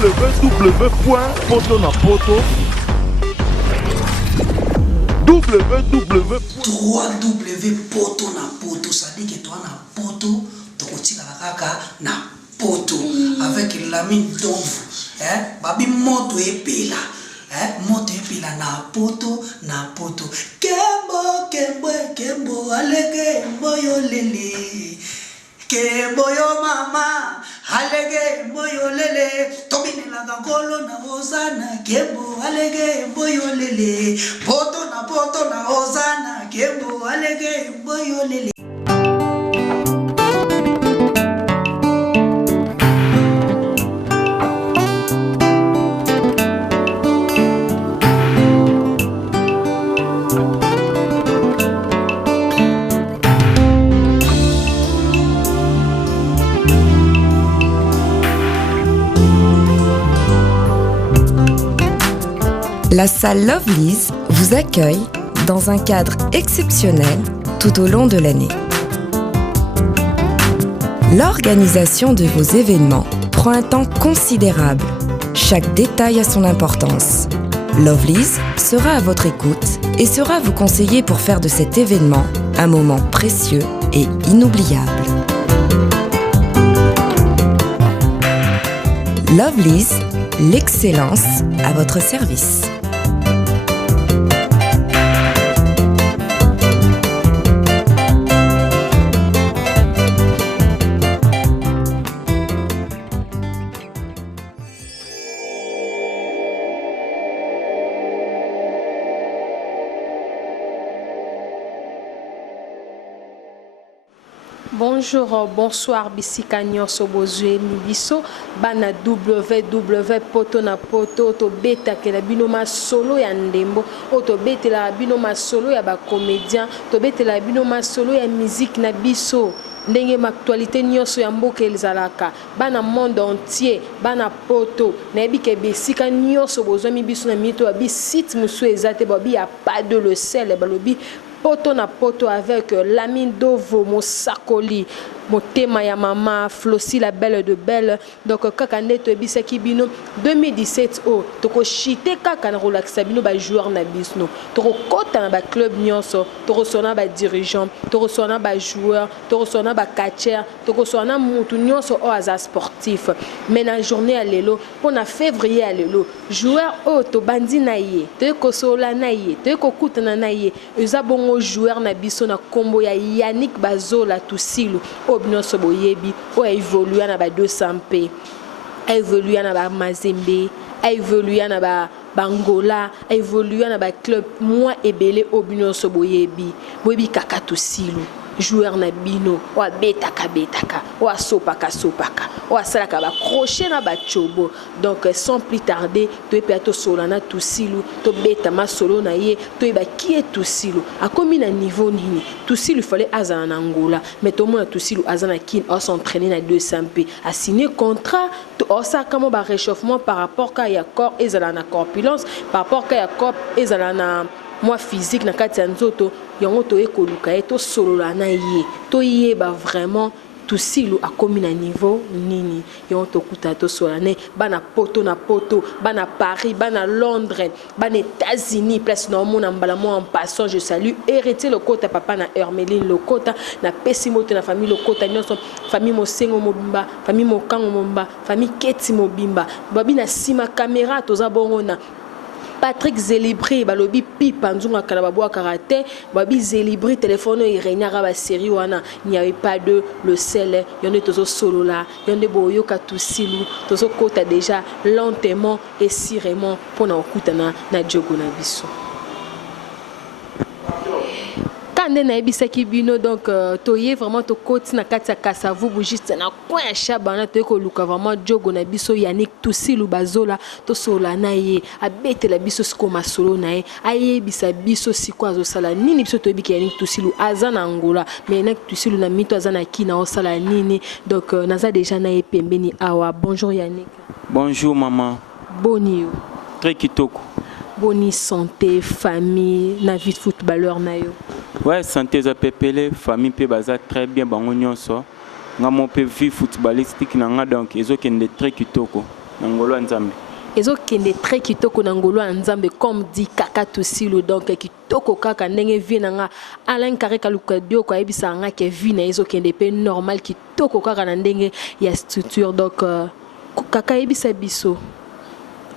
www.potonapoto www.potonapoto, ça dit que toi na poto tokotika kaka na poto avec la mine d'ombre, babi moto epela, moto epela na poto kembo alege mboyo lele, kembo yo mama alege mboyo lele, tobine la gangolo na ozana kembo alege mboyo lele, poto na ozana kembo alege mboyo lele. La salle Lovely's vous accueille dans un cadre exceptionnel tout au long de l'année. L'organisation de vos événements prend un temps considérable. Chaque détail a son importance. Lovely's sera à votre écoute et saura vous conseiller pour faire de cet événement un moment précieux et inoubliable. Lovely's, l'excellence à votre service. Bonjour, bonsoir, bisika nyonso bozwe mibiso bana www.potonapoto to beta ke la bino masolo ya ndembo o to beta la bino masolo ya ba comédien to beta la bino masolo ya musique na biso ndenge actualité nyonso ya mboka elzalaka bana monde entier bana poto na ebike bisika nyonso bozwe mibiso na mito ya bi site musu ezate babi ya pas de le sel balobi poto na poto avec Lamine Dovo Mosakoli Motema ya mama Flossi la belle de belle donc kaka ndeto ebisaki bino 2017 o toko chite kaka na relaxa bino ba joueur na bisno toko kota na ba club nyonso toko sona ba dirigeant toko sona ba joueur toko sona ba catcher toko sona mutu nyonso o aza sportif mais na journée à lelo pour na février à lelo joueur o to bandi na ye te ko sola na ye te ko kutana na ye eza bongo joueur na biso na kombo ya Yannick Bazola Tusilu obinoso boyebi o évoluer na ba 200p évoluer na ba Mazembe évoluer na ba Bangola évoluer na ba club moins ebele obinoso boyebi kaka Tusilu joueur na bino wa betaka wa sopaka wa salaka ba crochet na ba chobo donc sans plus tarder to pe to solana Tusilu to beta ma solo na ye to ba qui est Tusilu a komi na niveau nini Tusilu fallait azana na Angola mais to mo Tusilu azana kin a s'entraîner na 200p a signé contrat to ça comme ba réchauffement par rapport ka ya corps ezala na corpulence par rapport ka ya corps ezala na moi physique na kati ya nzoto yango to ekoluka to solola na ye to yeba vraiment Tusilu a komi na niveau nini yango to kuta to solane bana poto na poto bana Paris bana Londres bana États-Unis place na mona mbala mo en passant je salue héritier le kota papa na Hermeline le kota na pesimote na famille le kota nyonso famille Mosengo Mobimba famille Mokango Momba famille Keti Mobimba babi na sima caméra toza bongo na Patrick Zelibri balobi pipa nzunga kala babwa karaté babi Zelibri téléphone irenyaka ba série wana il n'y avait pas de le sel yonde tozo solo là yonde boyoka Tusilu tozo kota déjà lentement et sirement pour na okutana na jogo na biso kande na ebisaki bino donc toye vraiment to koti na kati ya Kasavu juste na coin ya Chabana to ko luka vraiment jogo na biso Yannick Tusilu Bazola to sola na ye abetela biso siko masolo na ye ayebisa biso siko azosala nini biso to biki Yannick Tusilu azana Angola mais Yannick Tusilu na mito azana kina osala nini donc naza déjà na ye pembeni awa. Bonjour Yannick. Bonjour maman. Boni. Très kitoko. Boni santé famille na vie de footballeur na yo. Ouais, santé za pepele famille pe baza très bien bango nyonso nga mon pe vie footballistique na nga donc ezokende très kitoko. na ngolo ya nzambe. ezokende très kitoko na ngolo ya nzambe comme dit Kaka Tusilu. Donc kitoko kaka ndenge vie nanga Alain Carré Kaluka dio ko yebisa nga ke vie na ezokende pe normal kitoko kaka na ndenge ya structure. Donc Kaka yebisa biso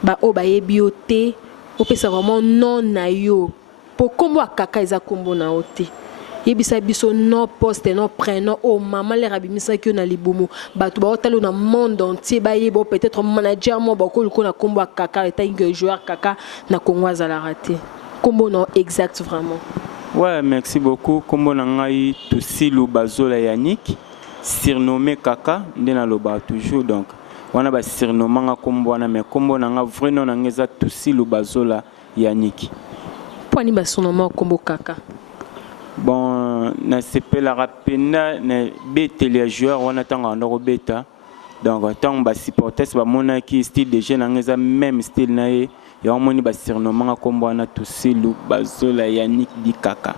ba o ba yebi yo te opesa vraiment non na yo po kombo Kaka eza kombo na ote yebisa biso no poste no prénom o maman le rabimisa ki na libumu batu ba otalo na monde entier ba yebo peut-être manager mo ba ko na kombo Kaka eta que joueur Kaka na Congo azala raté kombo non exact vraiment. Ouais, merci beaucoup. Kombo na ngai Tusilu Bazola Yannick surnommé Kaka ndena loba toujours. Donc wana ba surnommé nga kombo wana mais kombo na nga vrai nom na ngeza Tusilu Bazola Yannick. Poni ba surnommé kombo Kaka. Bon, na sepela rapena na bete les joueurs wana tanga ndoko beta. Donc tant ba supporters ba mona ki style de jeu na ngeza même style na ye ya moni ba surnommé nga kombo wana Tusilu Bazola Yannick di Kaka.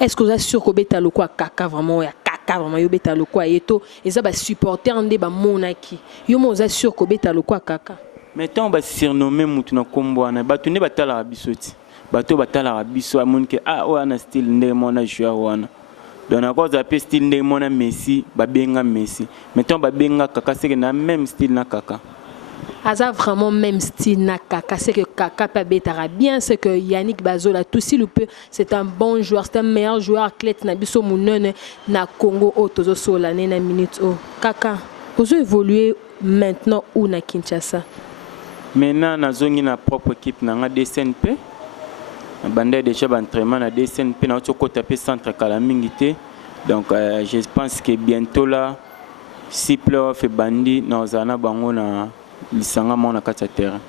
Est-ce que vous êtes sûr que beta le quoi Kaka vraiment ya Kaka vraiment yo beta le quoi yeto eza ba supporter ndé ba mona ki yo mo za sûr que beta le quoi Kaka. Mais tant ba surnommé mutu na kombo wana ba tune batala bisoti. Bato batala biso amon ke wana style ndé mona joueur wana. Donc na cause appel style ndé mona Messi ba benga Messi. Mettons ba benga Kaka c'est que na même style na Kaka. Aza vraiment même style na Kaka c'est que Kaka peut betara bien c'est que Yannick Bazola Tusilu peu c'est un bon joueur c'est un meilleur joueur athlète na biso munene na Congo otozo sola na minute o Kaka vous évoluer maintenant ou na Kinshasa. Maintenant nazongi na propre équipe na nga DSNP. Bande déjà d'entraînement na DSNP na otoko tapé centre Kalamingité. Donc je pense que bientôt là si playoff et bandi na zana bango na lisanga mona kata terrain.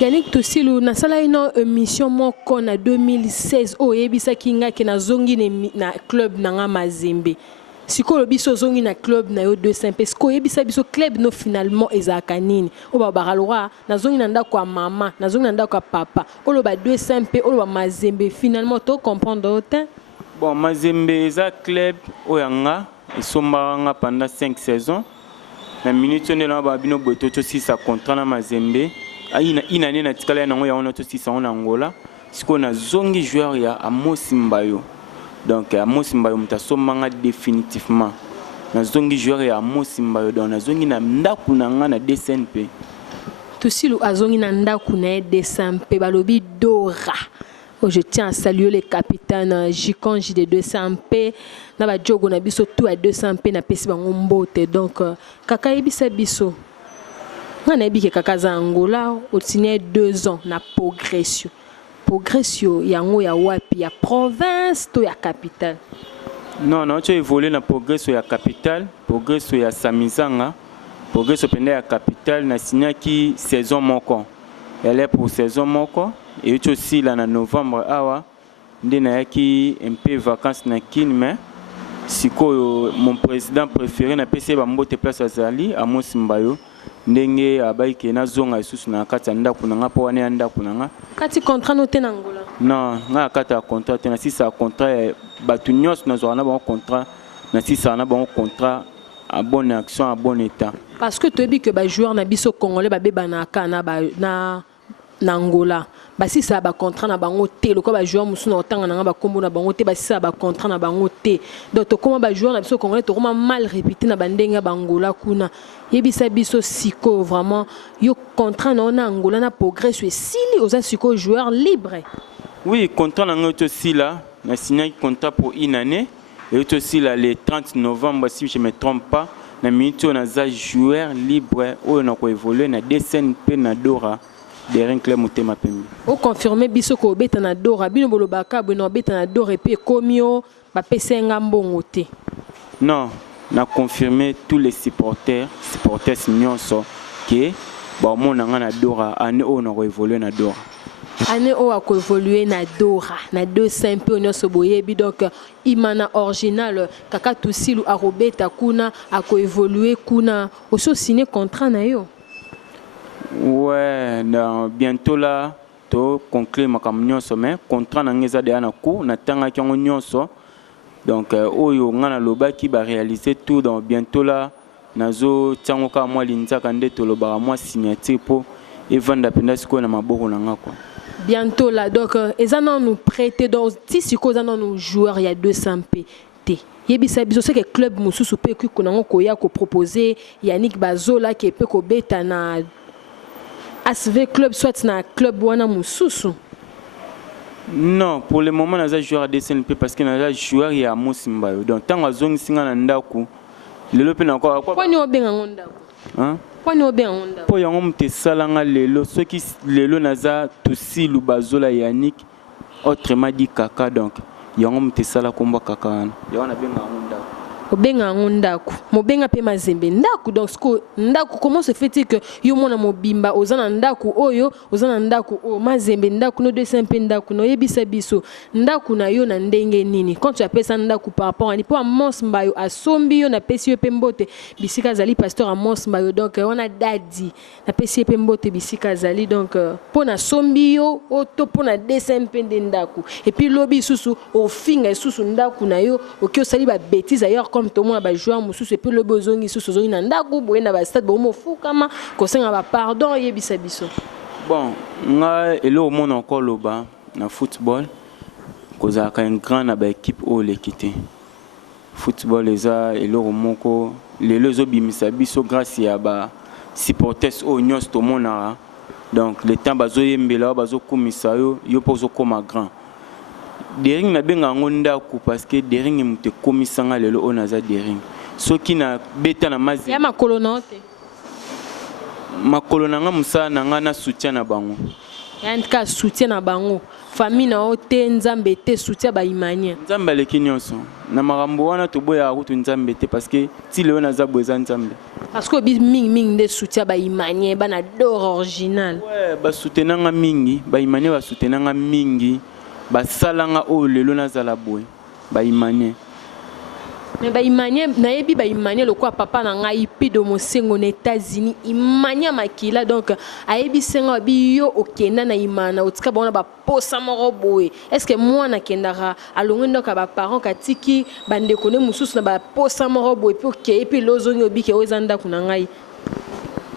Yannick Tusilu na sala ino émission moko na 2016 o yebisa kinga ke na zongi na club na nga Mazembe. Sikolo biso zongi na club na yo 2-5 sko yebisa biso club no finalement ezaka nini o ba baralwa na zongi na ndako ya mama na zongi na ndako ya papa o lo ba 2-5 o lo ba Mazembe finalement to comprendre autant. Bon Mazembe eza club oyanga esombanga pendant 5 saisons. Na minute on est là ba bino boto to 6 contrat na Mazembe ina na tikala na ngo ya ona to 6 en Angola siko na zongi joueur ya Amos Mbayo. Donc Amos Mbayo mutasomanga définitivement na zongi joueur ya Amos Mbayo donc na zongi na ndaku na nga na DSNP. Tusilu azongi na ndaku na DSNP balobi Dora. Oh, je tiens à saluer les capitaines Jikon JD 200p na ba jogo na biso tout à 200p na pesi bango mbote. Donc Kaka yebisa biso ngana yebi ke Kaka za Angola au signé 2 ans na progression. Progression yango ya wapi ya province to ya capitale. Non non tu évolué na progression ya capitale, progression ya Samizanga, progression pende ya capitale na signé ki saison moko. Elle est pour saison moko et aussi là en novembre awa ndena yaki un peu vacances na kin mais siko mon président préféré na PC ba mbote place azali Amos Mbayo ndenge abaiki na zonga isusu na kati ndaku na ngapo wana ndaku na nga kati contrat noté na Angola. Non nga kati contrat na sisa contrat batu nyos na zona ba contrat na sisa na ba contrat à bonne action à bon état parce que tu dis que ba joueur na biso congolais ba beba na kana ba na Angola basi ça ba contrat na bango te loko ba joueur musu na otanga na ba kombo na bango te basi ça ba contrat na bango te donc to comment ba joueur na biso congolais to comment mal répété na bandenga ba Angola kuna yebisa biso siko vraiment yo contrat na Angola na progrès sili aux siko joueur libre. Oui contrat na ngoto si là na signé contrat pour une année et aussi là le 30 novembre si je me trompe pas na minute on a joueur libre ou on a évolué na DSNP na Dora. Vous confirmez biso ko beta na Dora bino bolobaka bino beta na Dora et puis komio ba pesenga mbongo te. Non, na confirmé tous les supporters nyonso que ba mona nga na Dora année on a évolué na Dora. Année on a évolué na Dora na 200 pe nyonso boyebi donc imana original Kaka Tusilu a robeta kuna a ko évolué kuna oso signé contrat na yo. Ouais, bientôt là, to conclure ma nyonso mais contrat na ngeza de na ku na tanga kyango nyonso. Donc oyo ngana loba ki ba réaliser tout donc bientôt là nazo tiango ka mwa linzaka nde tolobaka mwa signature po evanda penda sikoyo na maboko na nga quoi. Bientôt là, donc, ils en ont nous prêté, donc, si c'est qu'on a nous joueurs, il y a 200 PT. Yebisa biso c'est que club mususu pe ku kuna ngo ya ko proposer Yannick Bazola qui peut ko beta na ASV club soit na club wana mususu. Non, pour le moment naza joueur de SNP parce que naza joueur ya Mosimba. Donc tant azongi singa na ndaku lelo pe na ko kwa ni obenga ngonda hein kwa ni obenga ngonda po yango mte salanga lelo soki lelo naza tusi Bazola Yannick autrement dit Kaka donc yango mte sala komba Kaka wana yana benga ngonda obenga ngondaku mobenga pe mazembe ndaku donc sko ndaku comment se fait-il que yo mona mobimba ozana ndaku oyo ozana ndaku o mazembe ndaku no 200 pe ndaku no yebisa biso ndaku na yo na ndenge nini quand tu appelles ça ndaku par rapport à ni po Amos Mbayo asombi yo na pesi yo pe mbote bisika zali pasteur Amos Mbayo donc on a dadi na pesi yo pe mbote bisika zali donc po na sombi yo oto po na 200 pe ndaku et puis lobi susu o finga susu ndaku na yo okyo sali ba bêtise ailleurs comme tout le monde a joué mususu et puis le bozongi susu zongi na ndaku boye na ba stade bo mo fukama ko senga ba pardon yebisa biso. Bon nga elo mon encore loba na football koza ka un grand na ba équipe o l'équité football eza elo moko lelo zo bimisa biso grâce ya ba supporters o nyos to mona donc le temps bazo yembela bazo komisa yo pozo koma grand dering na benga ngonda ku parce que dering mute komisanga lelo onaza dering soki na beta na mazi ya makolo na ote makolo nanga musa nanga na soutien na bango ya ntka soutien na bango famille na ote nzambe te soutien ba imania nzambe leki nyonso na marambo wana to boya rutu nzambe te parce que ti leo naza boza nzambe parce que bi ming de soutien ba imania bana dor original ouais ba soutenanga mingi ba imania ba soutenanga mingi basalanga o lelo nazala boy ba imanie mais ba imanie na yebi ba imanie lokwa papa na ngai pido mosengo na États-Unis imania makila donc ayebi senga bi yo okenda na imana otika bona ba posa moko boy est-ce que moi na kendara alongo ndoka ba parents katiki bande kone mususu na ba posa moko boy puis ok puis lozongi obike ozanda kuna ngai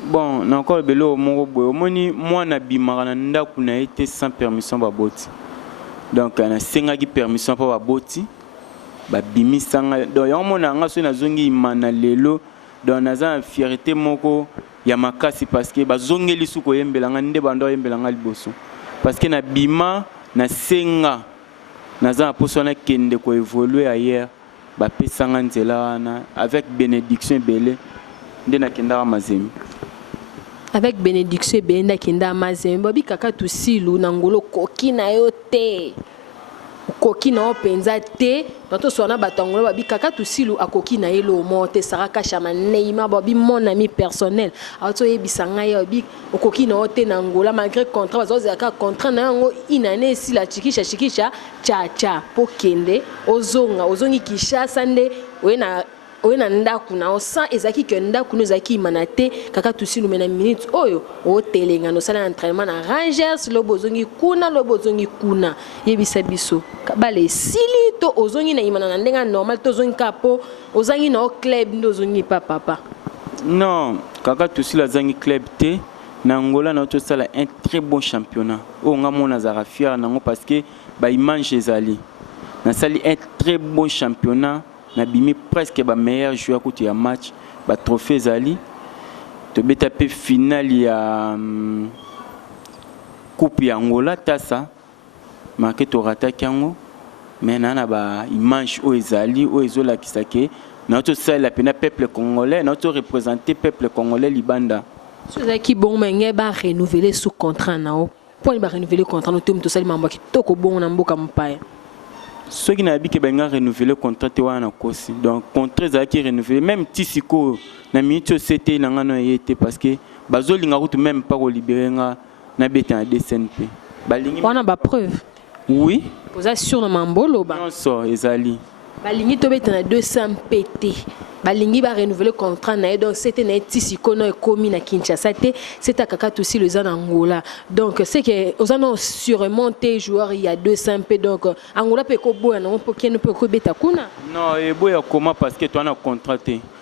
bon na encore belo moko boy omoni moi na bimara na ndaku na été sans permission ba boti. Donc on a sengaki permission pour baboti ba bimisanga donc yomona nga so na zongi imana lelo donc naza fierté moko ya makasi parce que bazongeli suko yembelanga nde bando yembelanga liboso parce que na bima na senga naza poso na kende ko évoluer ailleurs ba pesanga nzela wana avec bénédiction belé nde na kenda mazemi avec bénédiction benda kinda mazembe bobi kaka tusilu na ngolo koki na yo te koki na openza te bato sona batangolo babi kaka tusilu akoki na elo mote saraka chama Neymar bobi mon ami personnel auto yebisanga ya obi okoki na ote na ngola malgré contrat bazoza ka contrat na ngo inane si la chikisha cha pokende ozongi Kishasa nde oyena ndaku na osa ezaki ke ndaku no ezaki manate kaka tusilu mena minute oyo otelenga no sala entraînement na Rangers lobozongi kuna yebisa biso bale sili to ozongi na imana na ndenga normal to zongi kapo ozangi na club ndo ozongi papa non kaka tusilu azangi club te na Angola na to sala un très bon championnat o nga mona zara fier nango parce que ba image ezali na sali un très bon championnat na bimi presque ba meilleur joueur côté ya match ba trophée zali to beta pe finale ya coupe ya Angola tasa marqué to rata kango mais na ba image o ezali o ezola kisake na to sala pena peuple congolais na to représenter peuple congolais libanda so zaki bon menge ba renouveler sous contrat na o pour ba renouveler contrat no to sali mamba ki toko bon na mboka mpaya. Ceux qui n'ont pas renouvelé le contrat wana kosi donc contrat qui renouvelé même tisiko na minute c'était nangano yete parce que bazolinga route même pas ko libérer nga na beta de SNP balingi on a ba preuve oui vous assure na mambolo ba non so ezali balingi to beta na 200 PT balingi ba renouveler contrat na donc c'était na tisiko no ekomi na Kinshasa te c'était kaka aussi le zana Angola donc c'est que aux ana surmonter joueur il y a 200 P donc Angola pe ko boya na po keno pe ko beta kuna non e boya comment parce que tu as un contrat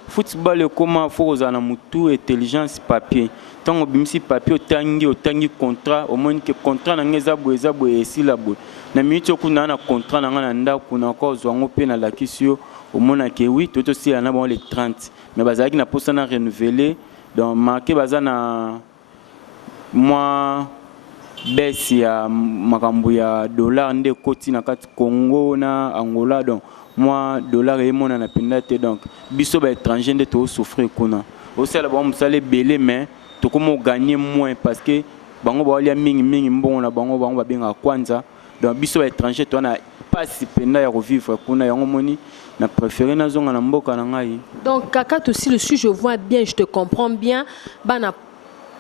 football comment faut na mutu intelligence papier tant obimisi papier otangi contrat au moins que contrat na ngeza boe esila boe na minute kuna na contrat na ngana nda kuna ko zwango pe na lakisio au moins que oui toto si na bon les 30 mais bazaki na posa na renouveler donc marqué bazana moi baisse ya makambo ya dollar nde koti na kati Congo na Angola donc moi dollar et mon na pendate donc biso ba étranger nde to souffrir kuna aussi la bon musale belé mais to comme gagner moins parce que bango ba lia mingi mbongo na bango ba benga kwanza donc biso ba étranger to na pas si penda ya revivre kuna yango moni na préféré na zonga na mboka na ngai. Donc kaka aussi le sujet je vois bien je te comprends bien bana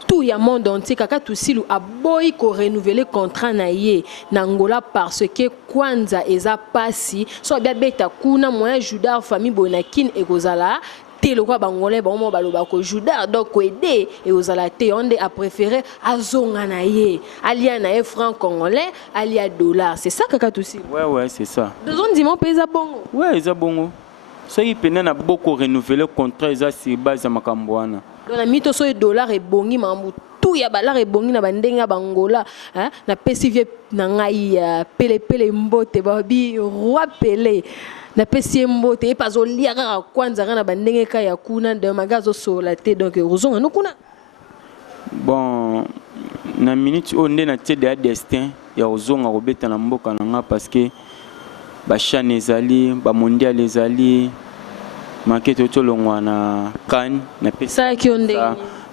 tout ya monde entier kaka tusilu aboyi ko renouveler contrat na ye na Angola parce que kwanza eza pasi so bia beta kuna moyen Judar famille bonakin ekozala te lokwa bangolais bango baloba ko Judar donc ko aider et ozala te onde a préféré azonga na ye alia na ye franc congolais alia dollar c'est ça kaka tusilu. Ouais c'est ça. Dozon dimo pesa bongo. Ouais eza bongo. So y pena na beaucoup renouveler contrat eza sur base ya makambo wana. Donc la mytho so dollar et bongi mambu tout ya balar et bongi na bandenga bangola hein na pesi vie na ngai pele mbote babi roi Pelé na pesi mbote e pas oliara kwanza na bandenge ka ya kuna de magazo solate donc rozonga no kuna bon na minute onde na tede ya destin ya rozonga robeta na mboka na nga parce que ba chan ezali ba mondial ezali Manqué tout le monde na Cannes na ça qui on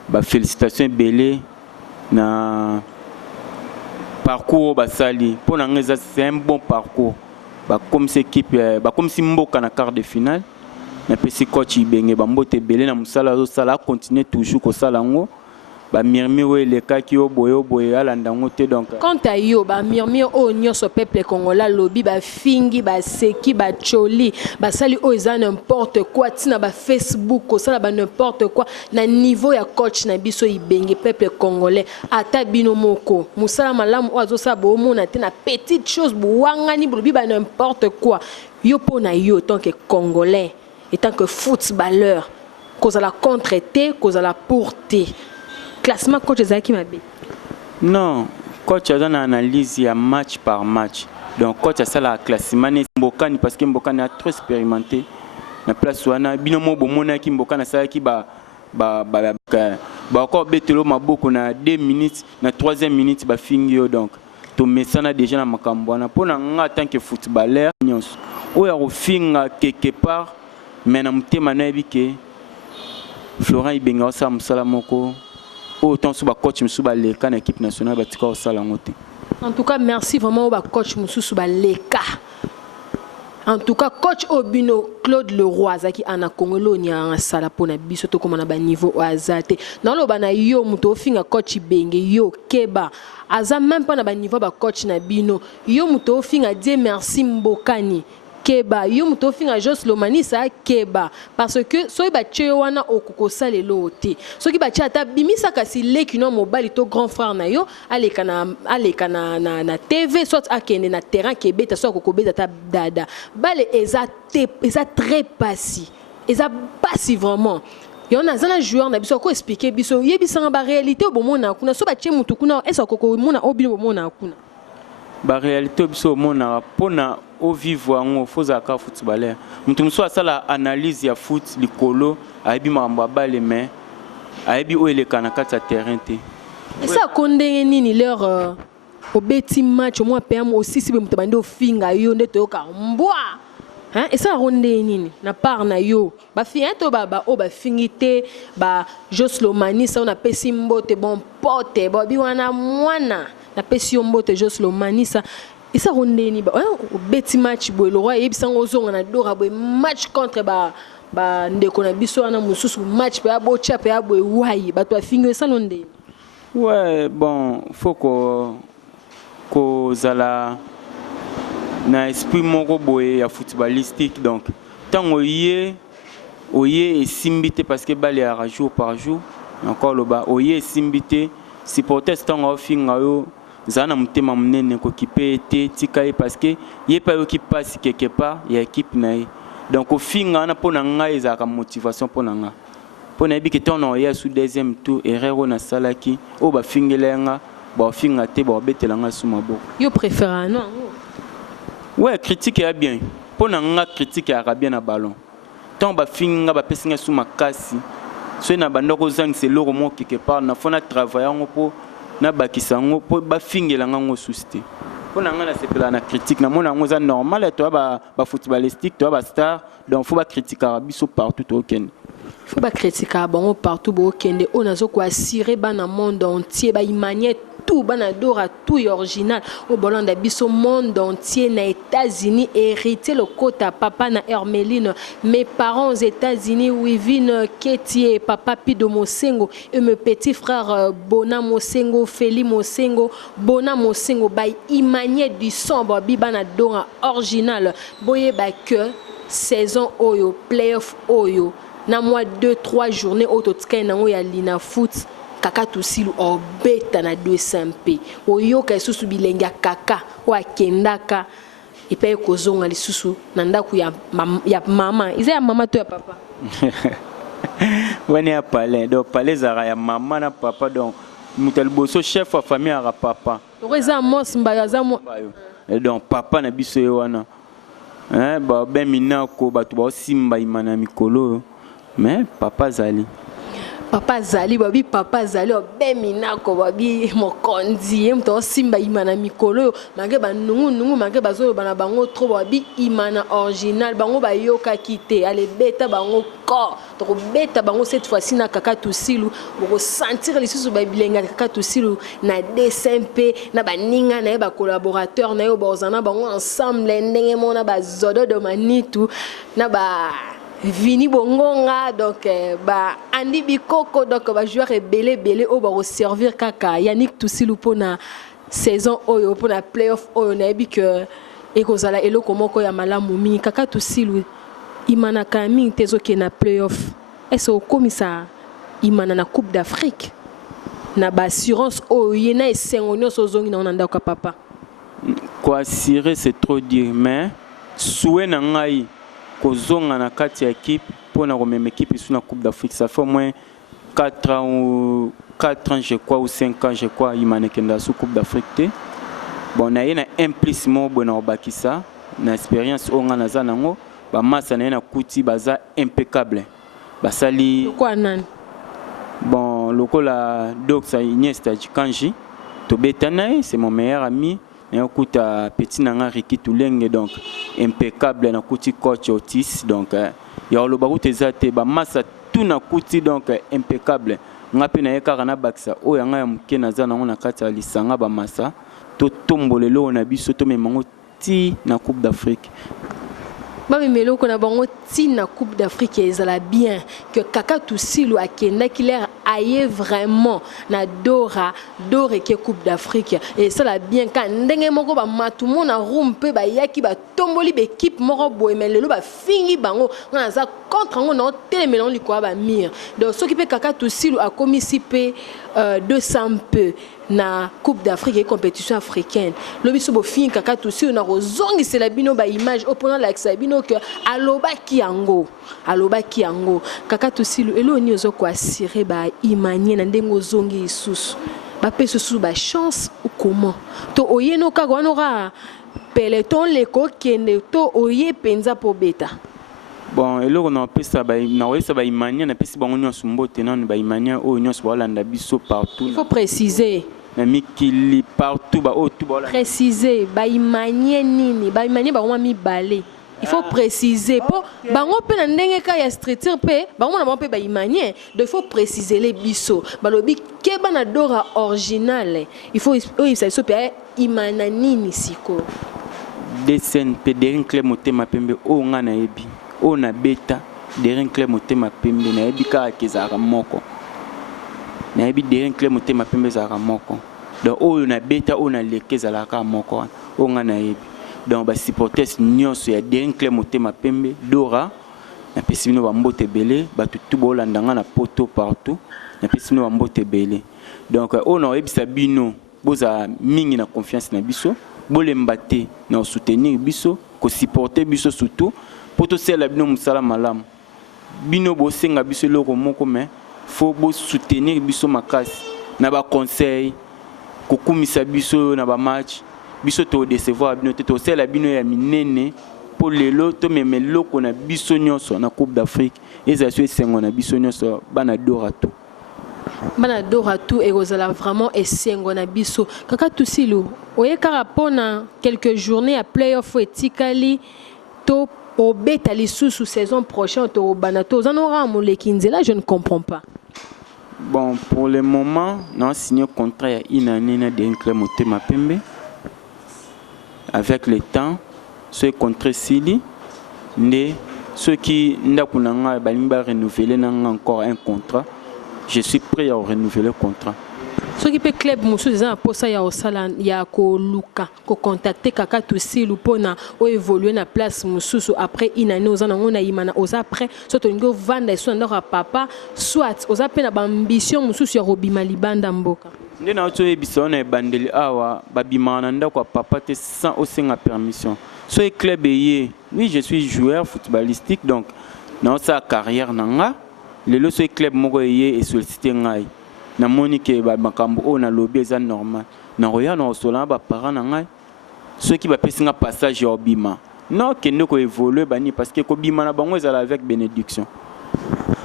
ba félicitations belé na parcours basali pour na ngeza c'est un bon parcours ba comme cette équipe ba comme si mboka na quart de finale na pesi coach ibenge ba mbote belé na musala zo sala continuer toujours ko sala ngo ba mirmiro le ka ki oboye alanda ngote donc quant à yo ba mirmiro o nyoso peuple congolais lobi ba fingi ba seki ba choli ba sali o za n'importe quoi tina ba Facebook ko sala ba n'importe quoi na niveau ya coach na biso ibenge peuple congolais ata bino moko musala malamu o azo sa bo mona te na petite chose buwangani lobi ba n'importe quoi yo pona yo tant que congolais et tant que footballeur cause la contre-té cause la portée. Classement coach Zaki Mabe. Non, coach a une analyse ya match par match. Donc coach a ça la classement Mbokani parce que Mbokani a trop expérimenté. Na place wana binomo bomona ki Mbokani ça ki ba encore betelo maboko na 2 minutes na 3e minute ba fingio donc to mesana déjà na makambo na pona nga tant que footballeur nyonso. O ya rofinga quelque part mais na mutema na ebike Florent Ibenga sa musala moko. Autant sur coach Moussouba Leka na équipe nationale batika au salangote. En tout cas merci vraiment au coach Moussouba Leka. En tout cas coach Obino Claude Leroy zaki ana Congolo nya en sala pona biso to comme na ba niveau azate. Na lo bana yo muto finga coach Benge yo keba. Aza même pas na ba niveau ba coach na bino. Yo muto finga Dieu merci Mbokani. Keba yo muto finga Jos Lomani sa keba parce que so ba tcheo wana okukosa lelo te soki ba tchata bimisa kasi leki no mobali to grand frère na yo aleka na TV soit akende na terrain kebeta so kokobeta ta dada bale eza très passif eza passif vraiment yo na zana joueur na biso ko expliquer biso yebisa ba réalité bomona kuna so ba tche mutu kuna esa koko mona obino bomona kuna ba réalité biso mona pona au vivre en faut aka footballeur mutu muso asala analyse ya foot likolo aibi mamba balle mais aibi o ele kana kata terrain te et ça kondenge nini leur au beti match au moins PM aussi si mutu bande o finga yo nde to ka mbwa hein et ça ronde nini na part na yo ba fi to baba o ba fingite ba Joslomani ça on a pesi mbote bon pote ba bi wana mwana na pesi mbote Joslomani ça et ça ronde ni ba beti match boy le roi ebisa ngozonga na dora boy match contre ba ndeko na biso na mususu match pe abo chape abo wai ba to fingo ça londe. Ouais bon faut ko zala na esprit moko boy ya footballistique donc tant oye et simbité parce que balle à jour par jour encore le bas oye simbité supporters tant au finga yo zana mutema munene ko kipe te tikai parce que yé pas yo qui passe quelque part ya équipe na Donc au finga na pona nga ezaka motivation pona nga. Pona ebi que ton oya sous deuxième tour erreur na salaki o ba fingelenga ba finga te ba betelanga suma bo. Yo préfère non? Ouais, critique est bien. Pona nga critique est bien na ballon. Tant ba finga ba pesinga suma kasi. So na bandoko zang c'est loro mo quelque part na fona travailler ngo po na bakisango po ba fingelanga ngo susté. Pona nga na sepela na critique na mona ngo za normal toi ba footballistique toi ba star donc faut ba critiquer biso partout au Kenya. Faut pas critiquer bon partout au Kenya. On a zo quoi assurer ba na monde entier ba imanier tout banadora tout original au bolon d'abisso monde entier na États-Unis hérité le côté papa na Hermeline mes parents aux États-Unis Wivine Ketie papa Pido Mosengo et mes petits frères Bona Mosengo Feli Mosengo Bona Mosengo by imanier du son babi banadora original boye ba que saison oyo playoff oyo na moi 2-3 journées autotika na ya lina foot kaka tusilu obeta na 200 p oyoka isusu bilenga kaka wa kendaka ipe kozonga lisusu na ndaku ya mama iza ya mama to ya papa wani ya palais donc palais zara ya mama na papa donc mutal boso chef wa famille ara papa oza mos mbaya za mo donc papa na biso wana ba ben minako batu ba simba imana mikolo mais papa zali papa zali babi papa zali obeminako babi mokonzi mto simba imana mikolo mange ba nungu mange bazo bana bango trop babi imana original bango ba yoka kite ale beta bango ko to beta bango cette fois-ci na kaka tusilu boko sentir les sous ba bilenga kaka tusilu na DSMP na baninga na ba collaborateur na yo bozana bango ensemble ndenge mona ba zodo do manitu na ba Vini Bongonga, donc ba Andy Bikoko, donc ba joueur belé au ba servir kaka Yannick Tusilu pour na saison oyo pour na playoff oyo na bi que ekozala eloko moko ya malamu mingi kaka Tusilu imana kami tezo ke na playoff est-ce au commissaire imana na Coupe d'Afrique na ba assurance oyo yena esengo nyonso zongi na onanda ka papa quoi assurer c'est trop dire mais souhait na ngai kozonga na kati ya équipe pour na rememe équipe sur la Coupe d'Afrique ça fait au moins 4 ans je crois ou 5 ans je crois il m'a kenda sous Coupe d'Afrique bon na yena implicitement bona obakisa na expérience onga na zanango ba massa na yena kuti baza impeccable basali quoi nan bon lokola Doxa Iniesta Kanji to betanae c'est mon meilleur ami. Écoute petit nanga Riki Tulenge donc impeccable na kuti coach Otis donc ya lo baroute ezate ba massa tout na kuti donc impeccable ngapi na yeka na baksa o yanga ya muke na zana ngona kati alisanga ba massa to tombolelo na biso to memango ti na Coupe d'Afrique. Mami meloko na bango ti na Coupe d'Afrique ezala bien que kaka Tusilu akenda qui l'air aille vraiment na dora ke Coupe d'Afrique et ça la bien quand ndenge moko ba matumo na rumpe ba yaki ba tomboli be équipe moko boy mais lelo ba fingi bango na za contre ngo na telemelon likwa ba mir donc ce qui peut kaka Tusilu a commis pe 200 peu na Coupe d'Afrique et compétition africaine le biso bo fin kaka Tusilu na rozongi c'est la bino ba image opona la xabino que alobaki yango kaka Tusilu elo ni ozo ko assurer ba imanye na ndengo zongi isusu ba peso su ba chance ou comment to oyeno ka gwanora peloton leko kende to oye penza po beta bon eloko na pesa ba na wesa ba imanye na pesi bango nyonso mbote na ba imanye o nyonso ba landa biso partout il faut préciser na mikili partout ba o tout ba préciser ba imanye nini ba imanye ba ngoma mi balé il faut préciser pour bango pe na ndenge ka ya streeter pe bango na pe ba imanye donc il faut préciser les biso balobi ke bana dora original il faut ça so pe imana nini siko desen pe derin clé motema pembe o nga na ebi o na beta derin clé motema pembe na ebi ka kezara moko na ebi derin clé motema pembe zara moko donc o na beta o na lekezala ka moko o nga na ebi donc ba supporters nyonso ya derin clé motema pembe dora na pesino ba mbote belé ba tutu bolandanga na poto partout na pesino ba mbote belé donc o na ebisa bino boza mingi na confiance na biso bolemba te na soutenir biso ko supporter biso surtout poto sela bino musala malam bino bo senga biso loko moko mais faut bo soutenir biso makasi na ba conseil ko kumisa biso na ba match biso to décevoir bino to sela bino ya minene pour lelo to meme loko na biso nyonso na Coupe d'Afrique eza so esengo na biso nyonso bana doratu et ozala vraiment esengo na biso kaka tusilu oyeka pona quelques journées à playoff etikali to obeta lisusu saison prochaine to banato zanora molekinzela je ne comprends pas. Bon, pour le moment, nous avons signé un contrat il y a une année d'un club Motema Pembe. Avec le temps, ce contrat Sili, ceux qui n'ont pas renouvelé encore un contrat, je suis prêt à renouveler le contrat. Ce qui peut club musu za posa ya osala ya ko luka ko contacter kaka tusi lupona o évoluer na place mususu après inane ozana ngona imana oza après soto ngo vanda so ndora papa soit oza pe na ambition mususu ya robima libanda mboka ndé na oto ebisa na bandeli awa babimana ndako papa te sans osenga permission so club eye oui je suis joueur footballistique donc na sa carrière nanga lelo so club moko eye et solliciter ngai na monique ba makambo o na lobby eza normal na roya na osola ba parents na ngai ceux qui ba pesinga passage au bima non que ne ko évoluer bani parce que ko bima na bango ezala avec bénédiction.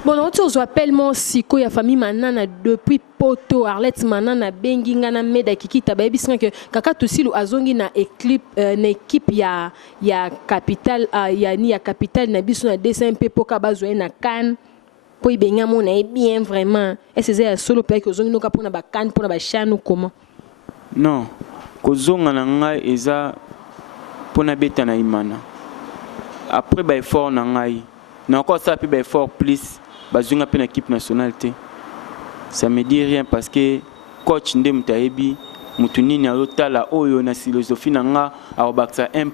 Bon on se appelle mon siko ya famille manana depuis poto Arlette manana benginga na meda kikita ba bisinga que kaka tusilu azongi na équipe ya capitale ya capitale na biso na DSMP poka bazwe na CAN. Pour y baigner mon bien vraiment. Est-ce que c'est solo pour que vous ayez pour na can pour na chan ou comment? Non, kozonga na ngai eza pour na beta na imana. Après ba effort na ngai, na encore ça puis ba effort plus bazunga pe na équipe nationale te. Ça me dit rien parce que coach ndem taebi mutunini alotala oyo na philosophie na nga abaksa 1+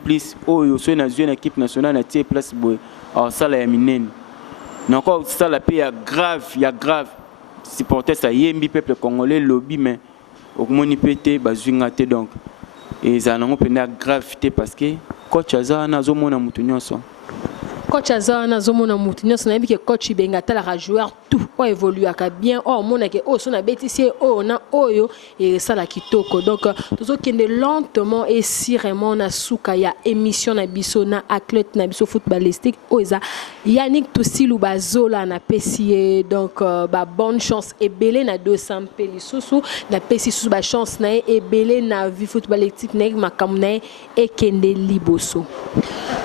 oyo so na zone équipe nationale na tie place boy. Alors ça la ya minene. Mais encore ça la paix il y a grave. Supporter ça yembi peuple congolais lobby mais au moni pété bazungate donc et ça n'a pas gravité parce que coach aza na zo mona mutu nyonso. Coach aza na zo mona mutu nyonso na bi que coach benga tala joueur tout o évolue aka bien o mona ke o so na bétissier o na oyo et ça la kitoko donc tozo kende lentement et sirement na suka ya émission na biso na athlète na biso footballistique o eza Yannick Tusilu bazola na pesier donc ba bonne chance et belé na 200 peli susu na pesi susu ba chance na et belé na vie footballistique na makamna et kende liboso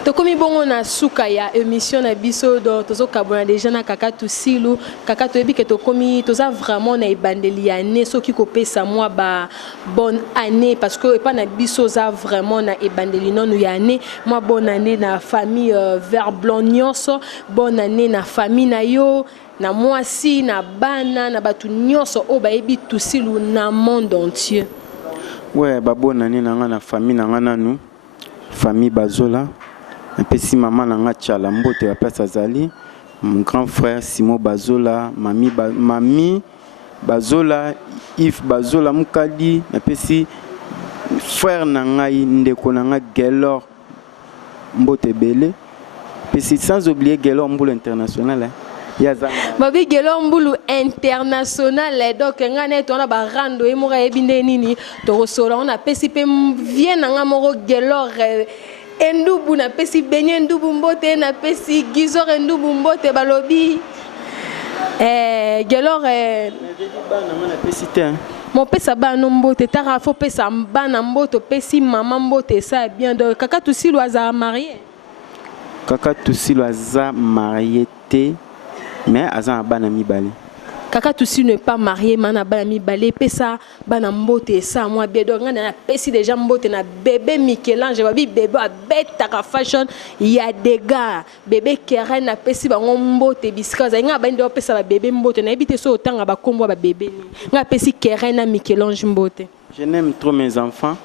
to komi bongo na suka ya émission na biso donc tozo kabona déjà na kaka Tusilu kaka toyebi ke to komi toza vraiment na ebandeli année soki ko pesa moi ba bonne année parce que pas na biso za vraiment na ebandeli non ya année moi bonne année na famille vert blanc nyonso bonne année na famille na yo na mwasi na bana na batu nyonso o ba yebi Tusilu na monde entier. Ouais ba bonne année na nga na famille na nga nanu famille bazola un peu si maman na nga tchala mbote ya place azali mon grand frère Simon Bazola mami Bazola Yves Bazola mukadi un peu si frère na ngai ndeko na nga Gelor mbote belé puis sans oublier Gelor Mbulu international Babi Gelor Mbulu international donc ngane to na ba rando e mo ga ebinde nini to sola on a pesi pe vient na moro Gelor endubu na pesi benye ndubu mbote na pesi gizor endubu mbote balobi Gelor mon pesa ba no mbote tara fo pesa bana mbote pesi maman mbote ça bien donc kaka Tusilu aza marié. Kaka Tusilu aza marié te mais aza bana mibale. Kaka Tusilu n'est pas marié mana bana mibale pesa bana mbote ça moi bien donc na pesi déjà mbote na bébé Michel-Ange babi bébé a beta ka fashion il y a des gars bébé Keren na pesi bango mbote bisika za nga ba ndo pesa ba bébé mbote na ebité so tanga ba kombo ba bébé nga pesi Keren na Michel-Ange mbote. Je n'aime trop mes enfants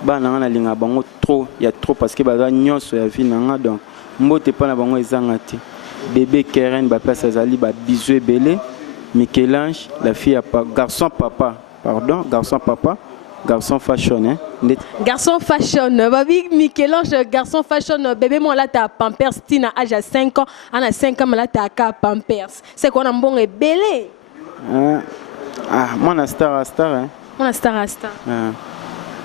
bana na linga bango trop il y a trop parce que baza nyonso ya vie nanga donc mbote pa na bango ezanga te bébé Keren ba place azali ba bisou belé Michel-Ange, la fille garçon papa, garçon fashion hein. Garçon fashion, babi Michel-Ange, garçon fashion, bébé moi là t'as Pampers, tina âge à 5 ans, on a 5 ans, mais là t'as qu'à Pampers. C'est qu'on a un bon rebelle. Moi, star, hein. Moi, star.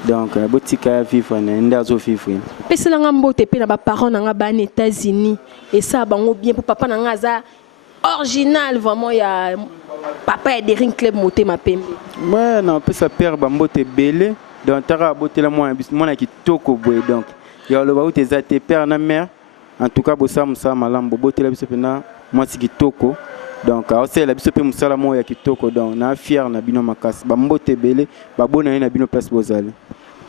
Donc, boutique à vivre, n'azo vivre. Pese la ngambo te pe na ba parents na nga aux États-Unis et ça bango bien pour papa na nga za original vraiment ya papa ya des ring club moté ma pembe. Ouais, non, pese père bambo te belé. Donc, tara boté la moi na kitoko boy donc. Ya lo ba ou tes até père na mère. En tout cas, bossa musa malambo boté la biso pena moi si kitoko. Donc, c'est la biso pe musala mo ya kitoko donc na fier na bino makasi bambo te belé babona na bino place bozali.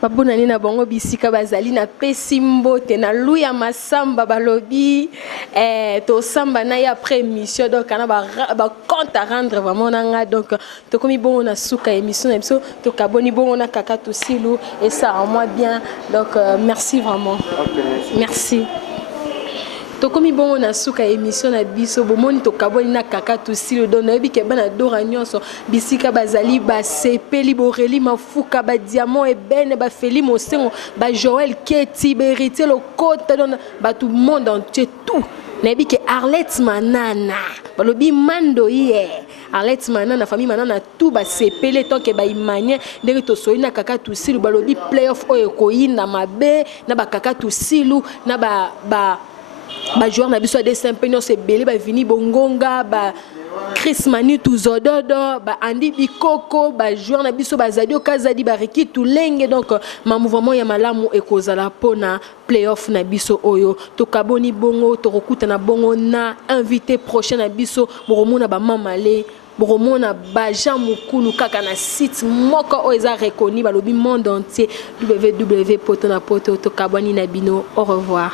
Babona ni na bango bisika bazali na pesimbo te na luya masamba balobi to samba na ya après émission donc ana ba compte à rendre vraiment nanga donc to komi bon na suka émission na biso to kaboni bon na kaka to silu et ça en moi bien donc merci vraiment. Okay, merci. To komi bon na suka émission na biso bomoni to kaboni na kaka to silo don na bi ke bana dora nyonso bisika bazali ba sepeli boreli mafuka ba diamant et ben ba feli mosengo ba Joël Keti berité le côte don ba tout monde entier tout na bi ke Arlette Manana balobi mando hier Arlette Manana famille Manana tout ba sepeli to ke ba imanye ndenge to soyi na kaka to silo balobi playoff oyo koyinda mabe na ba kaka to silo na ba joueur na biso des champions c'est belé ba vini bongonga ba Chris Mani Tuzododo ba Andy Bikoko ba joueur na biso ba Zadio Kazadi ba Riki Tulenge donc ma mouvement ya malamu ekozala pona playoff na biso oyo to kaboni bongo to rokuta na bongo na invité prochain na biso boromona ba mamale boromona ba Jean Mukulu kaka na site moko o eza reconnu ba lobi monde entier www.potonapoto to kaboni na bino au revoir.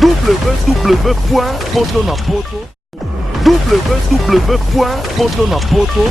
www.potonapoto